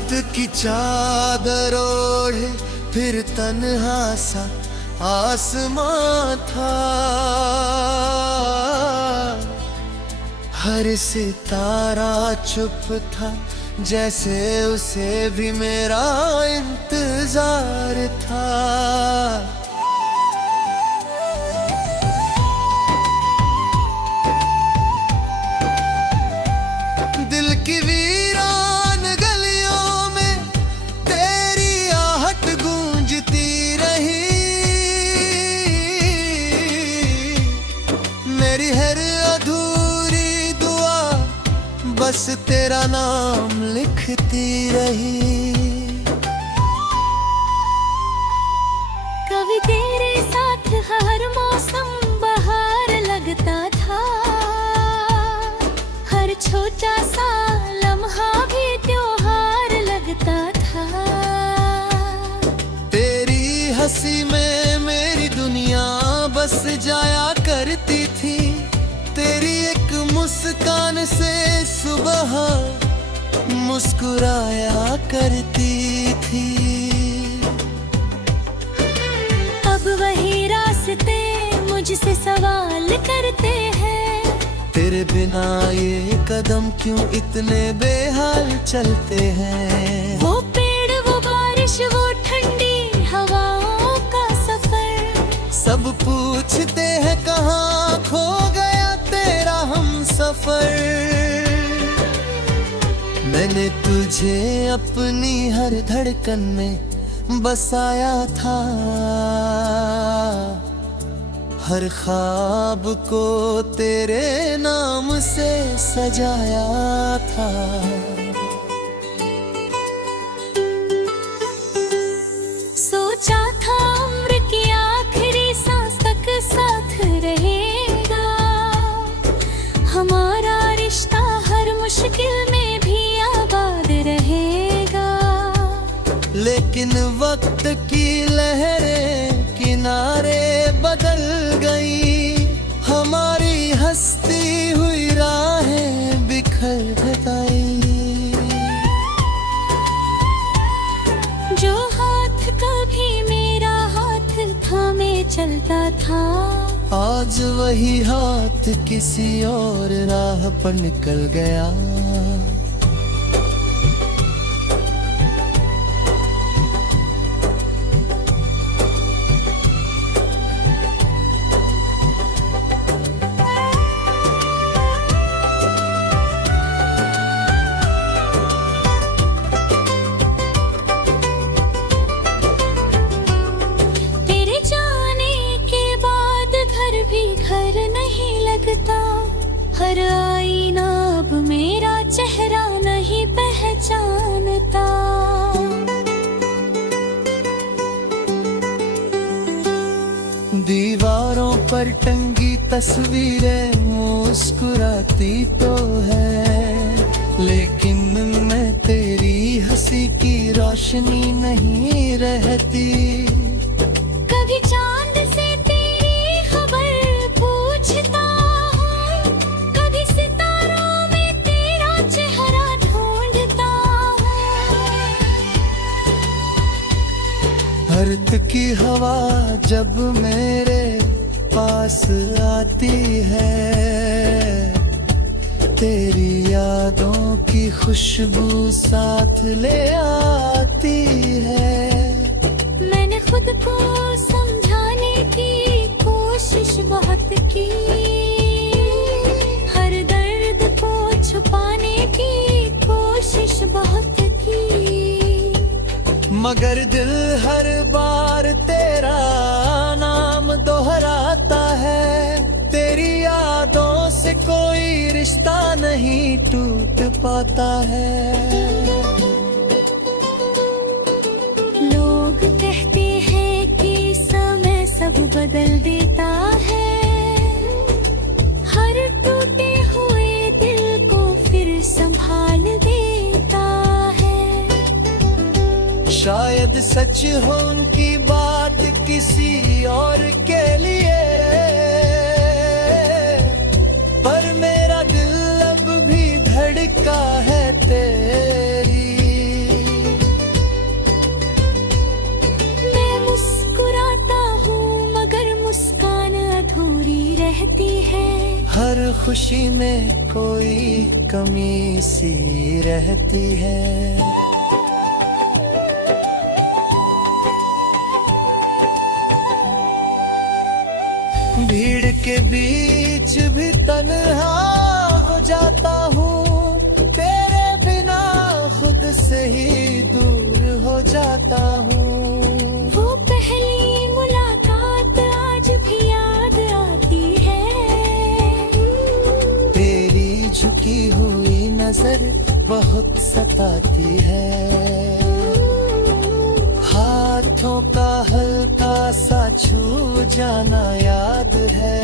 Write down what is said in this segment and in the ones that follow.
रात की चादर ओढ़े फिर तन्हा सा आसमां था। हर सितारा चुप था जैसे उसे भी मेरा इंतजार था। दिल की वीरान गलियों में तेरी आहट गूंजती रही। मेरी हर अधूरी दुआ बस तेरा नाम लिखती रही। कभी तेरे साथ हर मौसम बहार लगता था। हर छोटा सा लम्हा भी त्योहार लगता था। तेरी हंसी में मेरी दुनिया बस जाया करती थी। तेरी एक मुस्कान से सुबह मुस्कुराया करती थी। अब वही रास्ते मुझसे सवाल करते हैं। तेरे बिना ये कदम क्यों इतने बेहाल चलते हैं। वो पेड़, वो बारिश, वो ठंडी हवाओं का सफर। सब पूछते हैं कहाँ खो गया तेरा हमसफर। मैंने तुझे अपनी हर धड़कन में बसाया था। हर ख्वाब को तेरे नाम से सजाया था। सोचा था उम्र की आखिरी सांस तक साथ रहेगा। हमारा रिश्ता हर मुश्किल में भी आबाद रहेगा। लेकिन वक्त की लहरें किनारे बदल गई। हमारी हंसती हुई राहें बिखर गई। जो हाथ कभी मेरा हाथ थामे चलता था, आज वही हाथ किसी और राह पर निकल गया। घर नहीं लगता, हर आईना अब मेरा चेहरा नहीं पहचानता। दीवारों पर टंगी तस्वीरें मुस्कुराती तो है, लेकिन मैं तेरी हंसी की रोशनी नहीं रहती। कभी चांद से तेरी खबर पूछता हूँ, कभी सितारों में तेरा चेहरा ढूंढता हूँ। अर्थ की हवा जब मेरे पास आती है, तेरी यादों की खुशबू साथ ले आती है। मैंने खुद को समझाने की कोशिश बहुत की, हर दर्द को छुपाने की कोशिश बहुत की, मगर दिल हर बार तेरा नाम दोहराता है। तेरी यादों से कोई रिश्ता नहीं टूट पाता है। लोग कहते हैं कि समय सब बदल देता है, हर टूटे हुए दिल को फिर संभाल देता है। शायद सच हो उनकी बात किसी और के लिए, पर मेरा दिल अब भी धड़का है तेरी। देती है। हर खुशी में कोई कमी सी रहती है। भीड़ के बीच भी तन्हा हो जाता हूँ, तेरे बिना खुद से ही दूर हो जाता हूँ। वो पहली मुलाकात आज भी याद आती है। तेरी झुकी हुई नजर बहुत सताती है। हाथों का हल्का सा छू जाना याद है।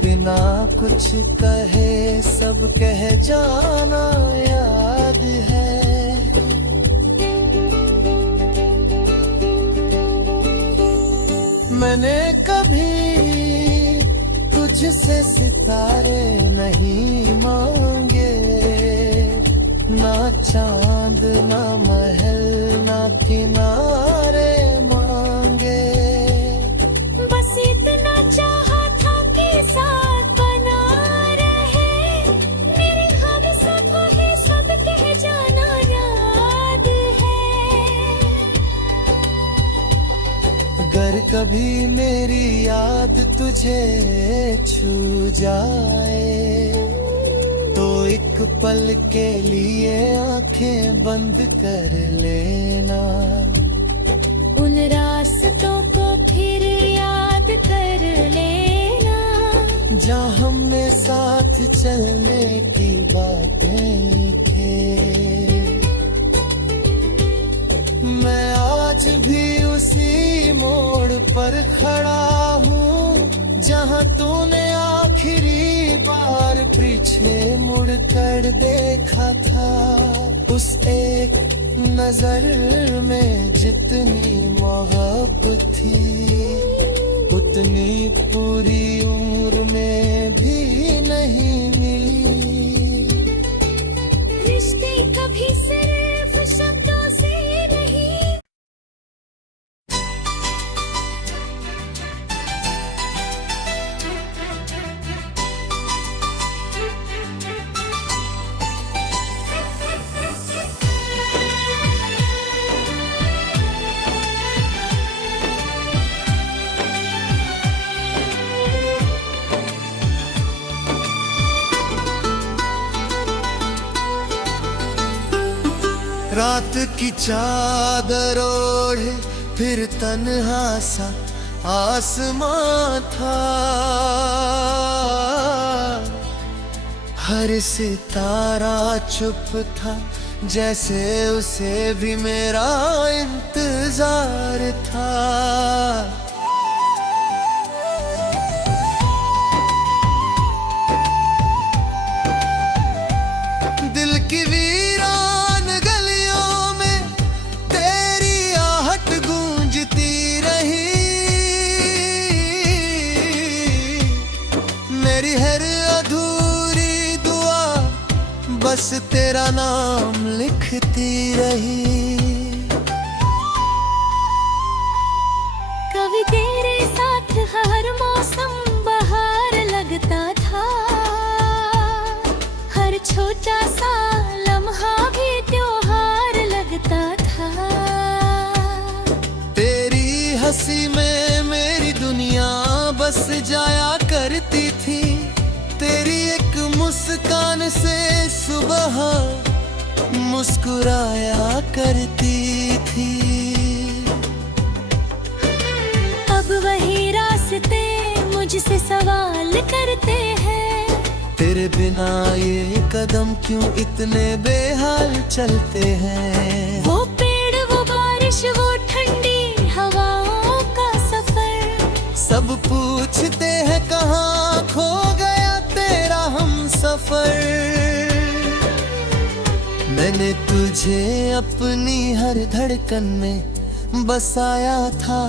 बिना कुछ कहे सब कह जाना याद है। मैंने कभी तुझसे सितारे नहीं मांगे, ना चांद ना महल ना किनारे मांगे। बस इतना चाहा था कि साथ बना रहे। मेरे हम सब वही सब कह जाना याद है। अगर कभी मेरी याद तुझे छू जाए, तो एक पल के लिए आंखें बंद कर लेना। उन रास्तों को फिर याद कर लेना, जहाँ हमने साथ चलने की बातें की। मैं आज भी उसी मोड़ पर खड़ा हूँ, जहाँ तूने आखिरी बार पीछे मुड़ कर देखा था। उस एक नजर में जितनी मोहब्बत थी, उतनी पूरी उम्र में भी नहीं मिली। रिश्ते कभी सिर्फ शब्दों से नहीं। रात की चादर ओढ़े फिर तन्हा सा आसमां था। हर सितारा चुप था, जैसे उसे भी मेरा इंतजार था। दिल की वीरान गलियों में तेरी आहट गूंजती रही। मेरी हर अधूरी दुआ बस तेरा नाम लिखती रही। कभी तेरे साथ हर मौसम बहार लगता था। हर छोटा सा लम्हा भी त्योहार लगता था। तेरी हंसी में मेरी दुनिया बस जाया करती थी। तेरी एक मुस्कान से सुबह मुस्कुराया करती थी। अब वही रास्ते मुझसे सवाल करते हैं। तेरे बिना ये कदम क्यों इतने बेहाल चलते हैं। वो पेड़ वो बारिश वो ठंडी हवाओं का सफर, सब पूछते हैं कहाँ खो गया तेरा हम सफर। मैंने तुझे अपनी हर धड़कन में बसाया था।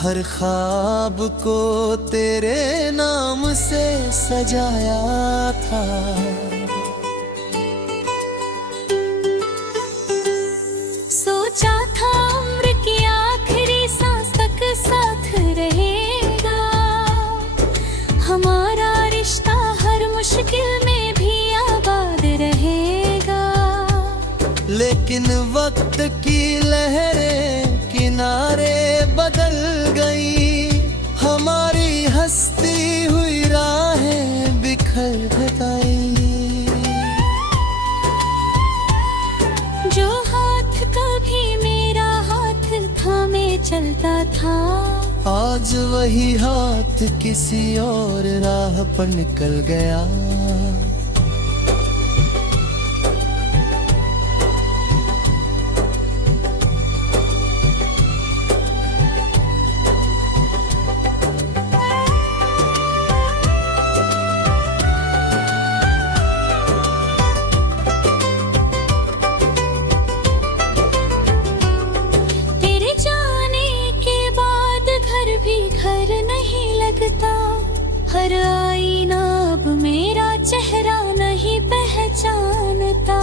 हर ख्वाब को तेरे नाम से सजाया था। सोचा था उम्र की आखिरी सांस तक साथ रहे। लेकिन वक्त की लहरें किनारे बदल गई, हमारी हंसती हुई राहें बिखर बताई। जो हाथ कभी मेरा हाथ थामे चलता था, आज वही हाथ किसी और राह पर निकल गया। घर नहीं लगता, हर आईना अब मेरा चेहरा नहीं पहचानता।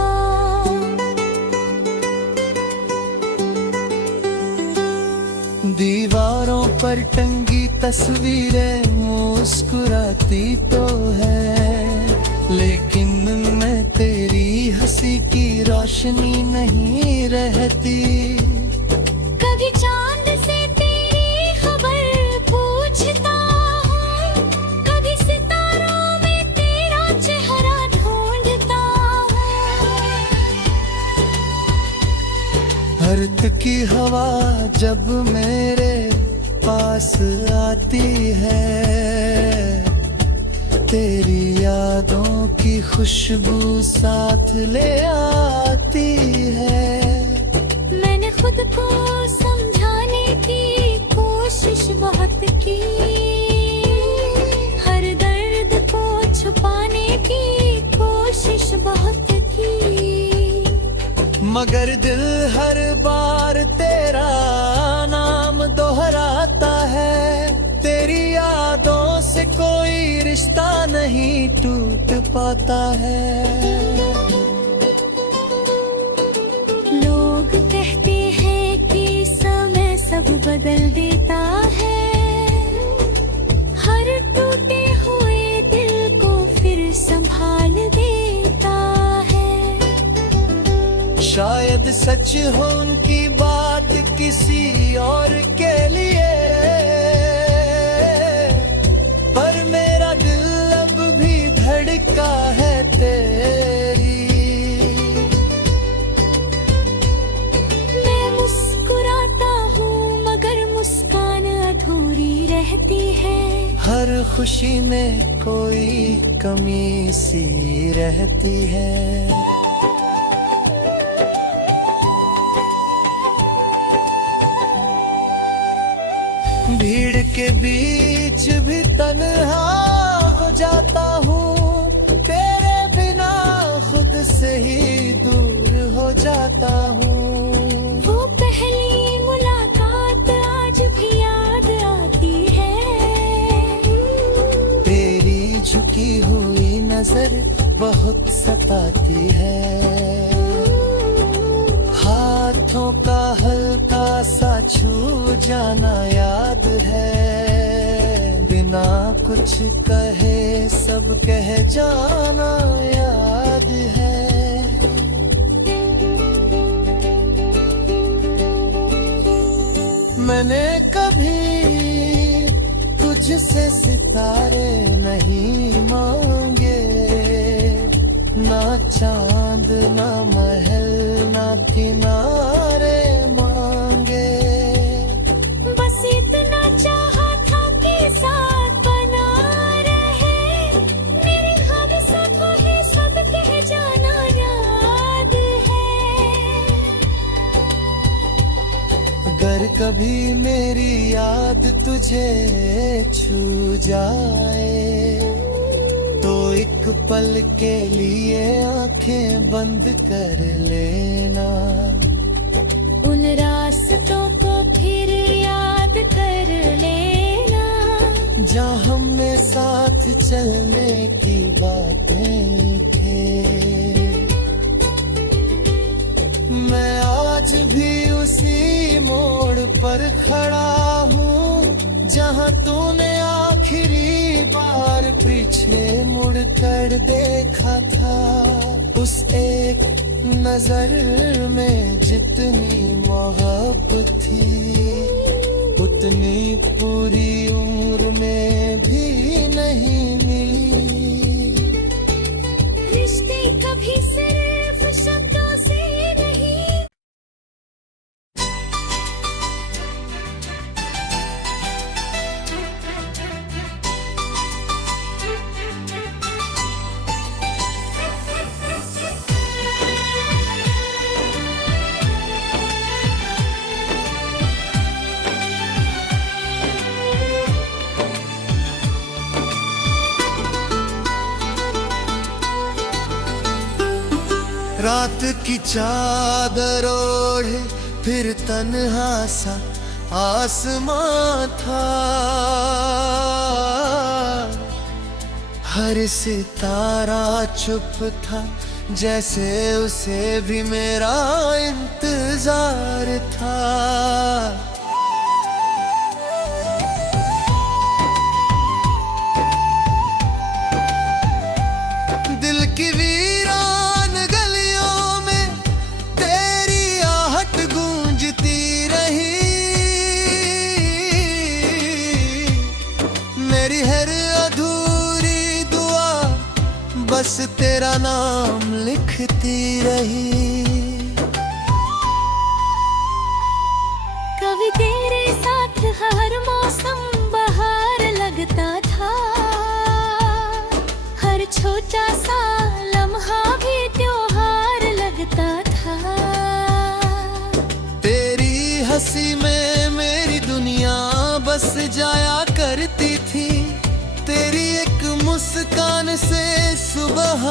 दीवारों पर टंगी तस्वीरें मुस्कुराती तो है, लेकिन मैं तेरी हंसी की रोशनी नहीं रहती। कभी चांद से तेरी खबर पूछता हूँ, कभी सितारों में तेरा चेहरा ढूंढता हूँ। अर्थ की हवा जब मेरे पास आती है, तेरी यादों की खुशबू साथ ले आती है। मैंने खुद को समझाने की कोशिश बहुत की, हर दर्द को छुपाने की कोशिश बहुत की, मगर दिल हर बार तेरा नाम दोहराता है। तेरी यादों से कोई रिश्ता नहीं टूट पाता है। लोग कहते हैं कि समय सब बदल देता है, हर टूटे हुए दिल को फिर संभाल देता है। शायद सच हो उनकी बात किसी और के लिए, पर मेरा दिल अब भी धड़का है तेरी। मैं मुस्कुराता हूँ मगर मुस्कान अधूरी रहती है, हर खुशी में कोई कमी सी रहती है। भीड़ के बीच भी तन्हा हो जाता हूँ, तेरे बिना खुद से ही दूर हो जाता हूँ। वो पहली मुलाकात आज भी याद आती है, तेरी झुकी हुई नजर बहुत सताती है। हाथों का हल्का सा छू जाना याद है, बिना कुछ कहे सब कह जाना याद है। मैंने कभी तुझसे सितारे नहीं मांगे, ना चांद ना महल ना किनारे मांगे। बस इतना चाहा था कि साथ बना रहे, मेरे हम सब है सब कह जाना याद है। अगर कभी मेरी याद तुझे छू जाए, तो एक पल के लिए आंखें बंद कर लेना। उन रास्तों को फिर याद कर लेना, जहाँ हमने साथ चलने की बातें थे। मैं आज भी उसी मोड़ पर खड़ा हूँ, जहाँ तूने आखिरी बार पीछे मुड़ कर देखा था। उस एक नजर में जितनी मोहब्बत थी उतनी पूरी उम्र में भी नहीं मिली। रिश्ते कभी सिर्फ शब्दों से नहीं। रात की चादर ओढ़े फिर तन्हा सा आसमां था, हर सितारा चुप था जैसे उसे भी मेरा इंतजार था। दिल की वीरान गलियों में तेरी आहट गूंजती रही, मेरी हर अधूरी दुआ बस तेरा नाम लिखती रही। कभी तेरे साथ हर मौसम बहार लगता था, हर छोटा सा लम्हा भी त्योहार लगता था। तेरी हंसी में मेरी दुनिया बस जाया करती थी, तेरी एक मुस्कान से सुबह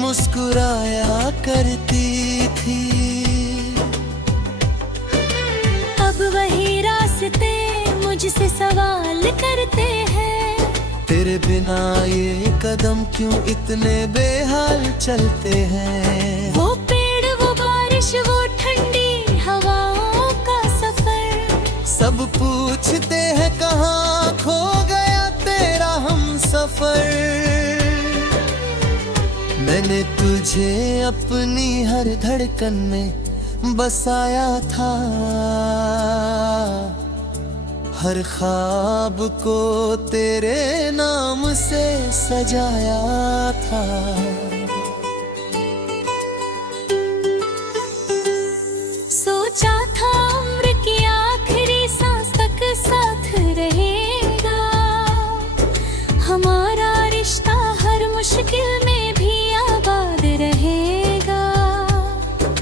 मुस्कुराया करती थी। अब वही रास्ते मुझसे सवाल करते हैं, तेरे बिना ये कदम क्यों इतने बेहाल चलते हैं। वो पेड़ वो बारिश वो ठंडी हवाओं का सफर, सब पूछते हैं कहाँ खो गया तेरा हम सफर। मैंने तुझे अपनी हर धड़कन में बसाया था, हर ख्वाब को तेरे नाम से सजाया था। सोचा था उम्र की आखिरी सांस तक साथ रहेगा, हमारा रिश्ता हर मुश्किल में भी आबाद रहेगा।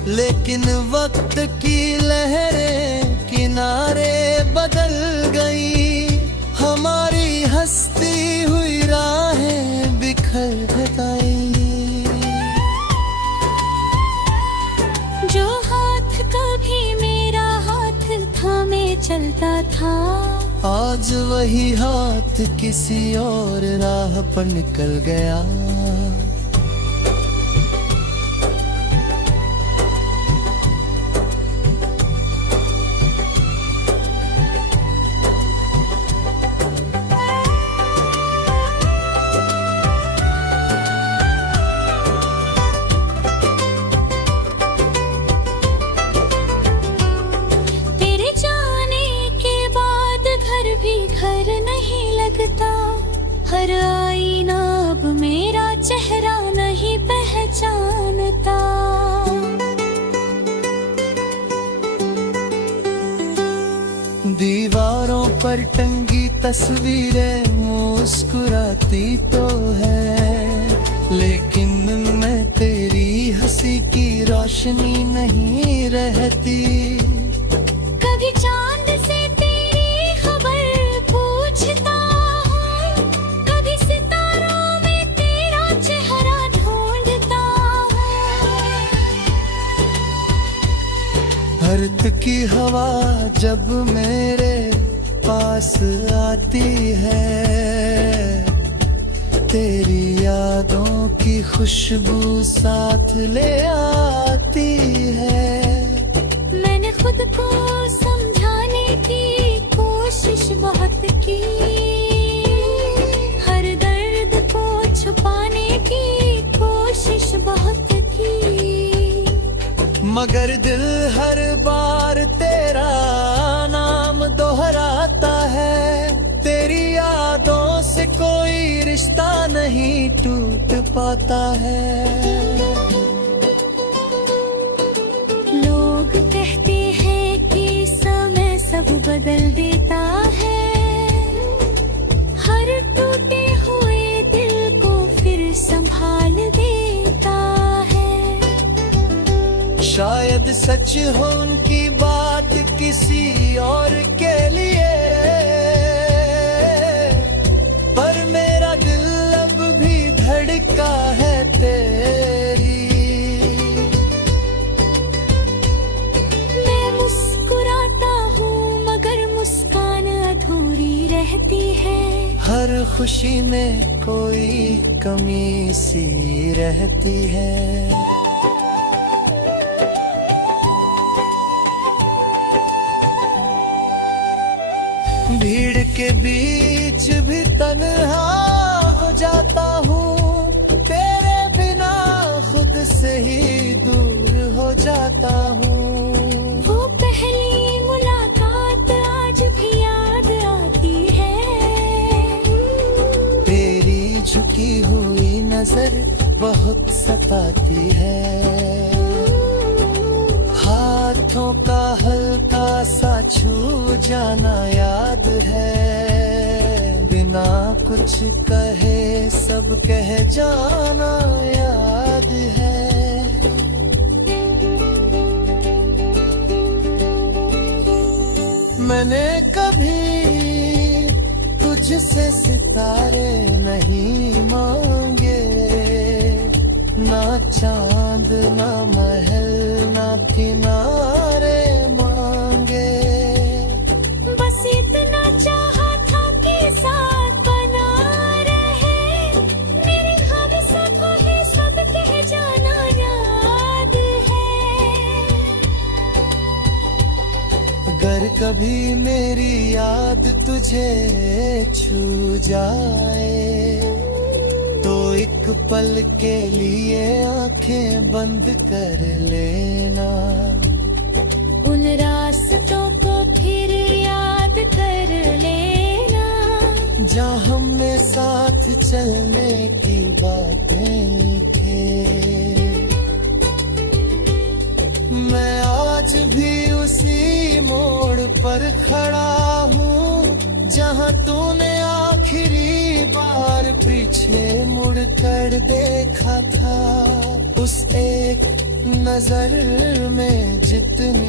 लेकिन वक्त की लहरें किनारे बदल गई, हमारी हंसती हुई राहें बिखर गई। जो हाथ कभी मेरा हाथ थामे चलता था, आज वही हाथ किसी और राह पर निकल गया। घर नहीं लगता, हर आईना अब मेरा चेहरा नहीं पहचानता। दीवारों पर टंगी तस्वीरें मुस्कुराती तो है, लेकिन मैं तेरी हंसी की रोशनी नहीं रहती। कभी चांद से तेरी खबर पूछता हूँ, कभी सितारों में तेरा चेहरा ढूंढता हूँ। अर्थ की हवा जब मेरे पास आती है, तेरी यादों की खुशबू साथ ले आती है। मैंने खुद को समझाने की कोशिश बहुत की, हर दर्द को छुपाने की कोशिश बहुत की। मगर दिल हर बार तेरा नाम दोहराता है। तेरी यादों से कोई रिश्ता नहीं टूट पाता है। लोग कहते हैं कि समय सब बदल देता है, हर टूटे हुए दिल को फिर संभाल देता है। शायद सच हो उनकी बात किसी और के लिए, पर मेरा दिल अब भी धड़का है तेरी। मैं मुस्कुराता हूँ मगर मुस्कान अधूरी रहती है। हर खुशी में कोई कमी सी रहती है। भीड़ के बीच भी तन्हा हो जाता हूँ, तेरे बिना खुद से ही दूर हो जाता हूँ। वो पहली मुलाकात आज भी याद आती है। तेरी झुकी हुई नजर बहुत सताती है। हाथों का हल्का सा छू जाना याद है। बिना कुछ कहे सब कह जाना याद है। मैंने कभी तुझसे सितारे नहीं मांगे, ना चांद ना महल ना किनारे मांगे। बस इतना चाहा था कि साथ बना रहे, मेरे हम सब है सब कह जाना याद है। अगर कभी मेरी याद तुझे छू जाए, तो एक पल के लिए आंखें बंद कर लेना। उन रास्तों को फिर याद कर लेना, जहाँ हमने साथ चलने की बातें थे। मैं आज भी उसी मोड़ पर खड़ा हूँ, जहाँ तूने आखिरी बार पीछे मुड़कर देखा था। उस एक नजर में जितना